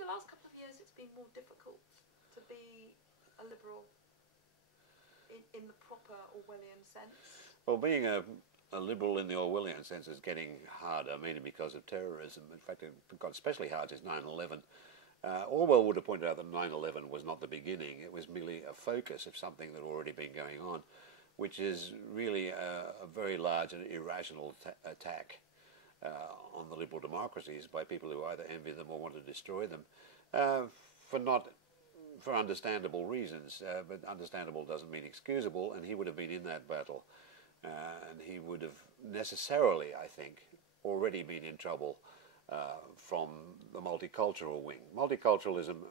the last couple of years it's been more difficult to be a liberal in the proper Orwellian sense? Well, being a liberal in the Orwellian sense is getting harder, mainly because of terrorism. In fact, it got especially hard since 9/11. Orwell would have pointed out that 9/11 was not the beginning. It was merely a focus of something that had already been going on, which is really a very large and irrational attack on the liberal democracies by people who either envy them or want to destroy them for understandable reasons. But understandable doesn't mean excusable, and he would have been in that battle. And he would have necessarily, I think, already been in trouble from the multicultural wing. Multiculturalism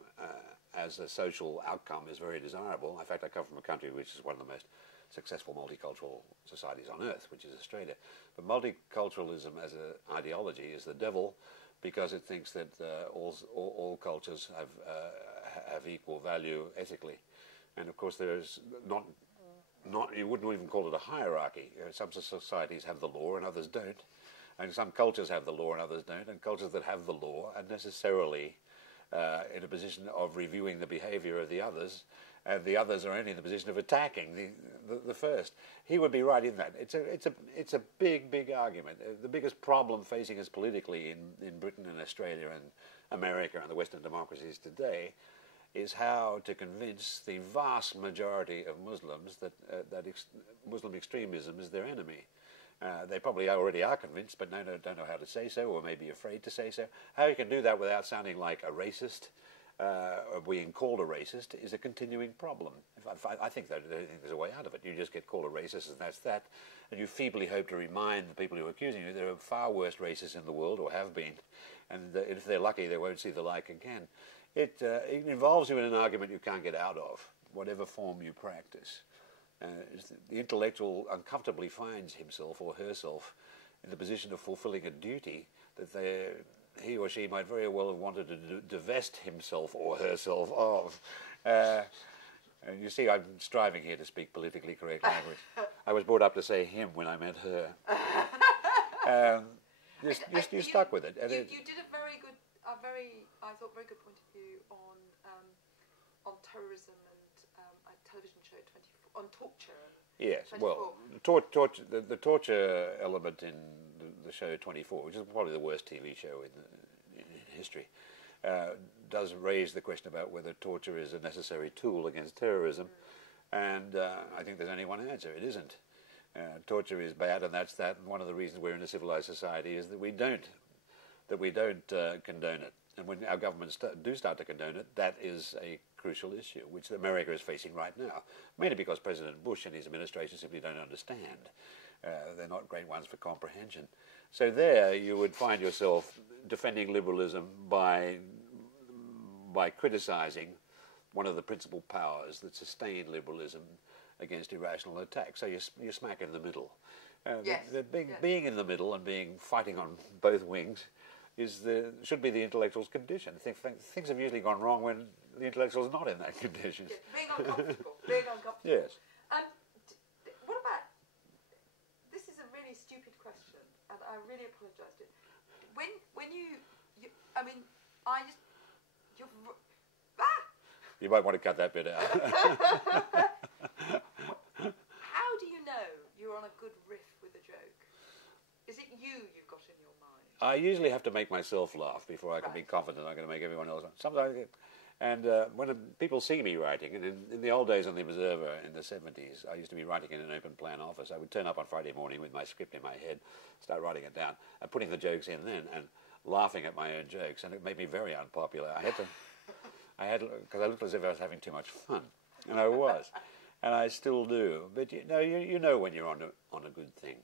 as a social outcome is very desirable. In fact, I come from a country which is one of the most successful multicultural societies on earth, which is Australia. But multiculturalism as an ideology is the devil, because it thinks that all cultures have equal value ethically. And of course there's not you wouldn't even call it a hierarchy. Some societies have the law and others don't. And some cultures have the law and others don't. And cultures that have the law are necessarily in a position of reviewing the behavior of the others, and the others are only in the position of attacking the first. He would be right in that. It's a big argument. The biggest problem facing us politically in Britain and Australia and America and the Western democracies today is how to convince the vast majority of Muslims that Muslim extremism is their enemy. They probably already are convinced, but don't know how to say so, or maybe afraid to say so. How you can do that without sounding like a racist, or being called a racist, is a continuing problem. I think there's a way out of it. You just get called a racist, and that's that. And you feebly hope to remind the people who are accusing you there are far worse racists in the world, or have been, and if they're lucky, they won't see the like again. It involves you in an argument you can't get out of, whatever form you practice. The intellectual uncomfortably finds himself or herself in the position of fulfilling a duty that he or she might very well have wanted to divest himself or herself of. And you see, I'm striving here to speak politically correct language. I was brought up to say him when I meant her. You stuck with it. You did a very good, I thought, very good point of view on terrorism and a television show 24 on torture. Yes, 24. well, the torture element in the show 24, which is probably the worst TV show in history, does raise the question about whether torture is a necessary tool against terrorism, and I think there's only one answer: it isn't. Torture is bad, and that's that. And one of the reasons we're in a civilized society is that we don't condone it. And when our governments do start to condone it, that is a crucial issue, which America is facing right now, mainly because President Bush and his administration simply don't understand. They're not great ones for comprehension. So there you would find yourself defending liberalism by criticizing one of the principal powers that sustain liberalism against irrational attack. So you're smack in the middle. Yes. Being in the middle and fighting on both wings should be the intellectual's condition. Things have usually gone wrong when the intellectual's not in that condition. Yeah, being uncomfortable. Being uncomfortable. Yes. What about, this is a really stupid question, and I really apologise to you. When you I mean, You might want to cut that bit out. How do you know you're on a good riff with a joke? Is it you've got in your mind? I usually have to make myself laugh before I can be confident I'm going to make everyone else laugh. Sometimes, and when people see me writing, and in the old days on the Observer in the 70s, I used to be writing in an open plan office. I would turn up on Friday morning with my script in my head, start writing it down, and putting the jokes in then, and laughing at my own jokes, and it made me very unpopular. Because I looked as if I was having too much fun, and I was, and I still do. But you know when you're on a good thing,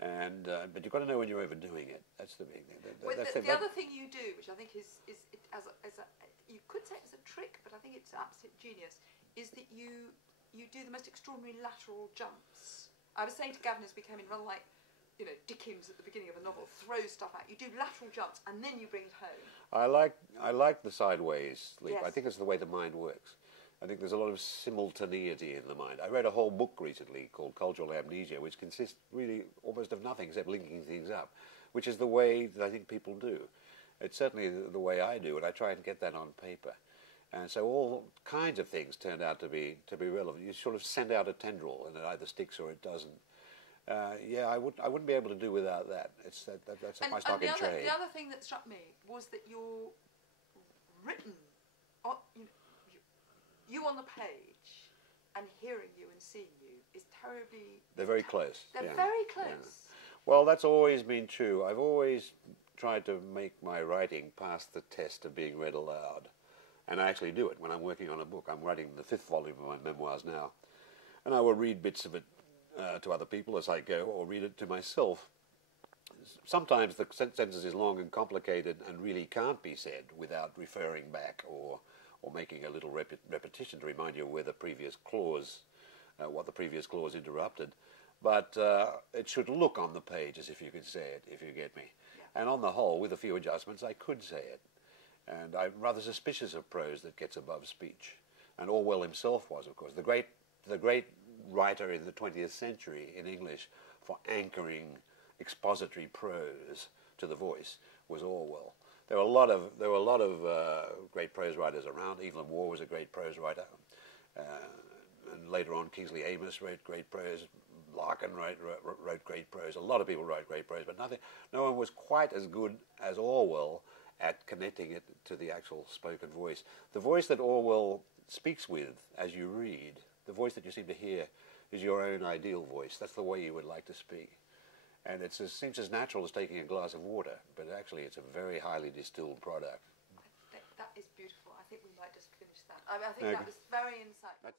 and but you've got to know when you're overdoing it. That's the big thing. The other thing you do, which I think is you could say it's a trick, but I think it's absolute genius, is that you do the most extraordinary lateral jumps. I was saying to Gavin as we came in, rather like, Dickens at the beginning of a novel, throws stuff out. You do lateral jumps and then you bring it home. I like the sideways leap. Yes. I think it's the way the mind works. I think there's a lot of simultaneity in the mind. I read a whole book recently called Cultural Amnesia, which consists really almost of nothing except linking things up, which is the way that I think people do. It's certainly the way I do it. I try and get that on paper. And so all kinds of things turned out to be relevant. You sort of send out a tendril, and it either sticks or it doesn't. Yeah, I wouldn't be able to do without that. That's my stock in trade. The other thing that struck me was that your written, you on the page, and hearing you and seeing you is terribly. They're very close. They're very close. Yeah. Well, that's always been true. I've always tried to make my writing pass the test of being read aloud. And I actually do it when I'm working on a book. I'm writing the 5th volume of my memoirs now. And I will read bits of it to other people as I go, or read it to myself. Sometimes the sentence is long and complicated and really can't be said without referring back or making a little repetition to remind you where the previous clause, what the previous clause interrupted. But it should look on the page as if you could say it, if you get me. Yeah. And on the whole, with a few adjustments, I could say it. And I'm rather suspicious of prose that gets above speech. And Orwell himself was, of course. The great writer in the 20th century in English for anchoring expository prose to the voice was Orwell. There were a lot of great prose writers around. Evelyn Waugh was a great prose writer. And later on, Kingsley Amis wrote great prose. Larkin wrote great prose. A lot of people wrote great prose, but no one was quite as good as Orwell at connecting it to the actual spoken voice. The voice that Orwell speaks with as you read, the voice that you seem to hear, is your own ideal voice. That's the way you would like to speak. And it seems as natural as taking a glass of water, but actually it's a very highly distilled product. That is beautiful. I think we might just finish that. I think that was very insightful.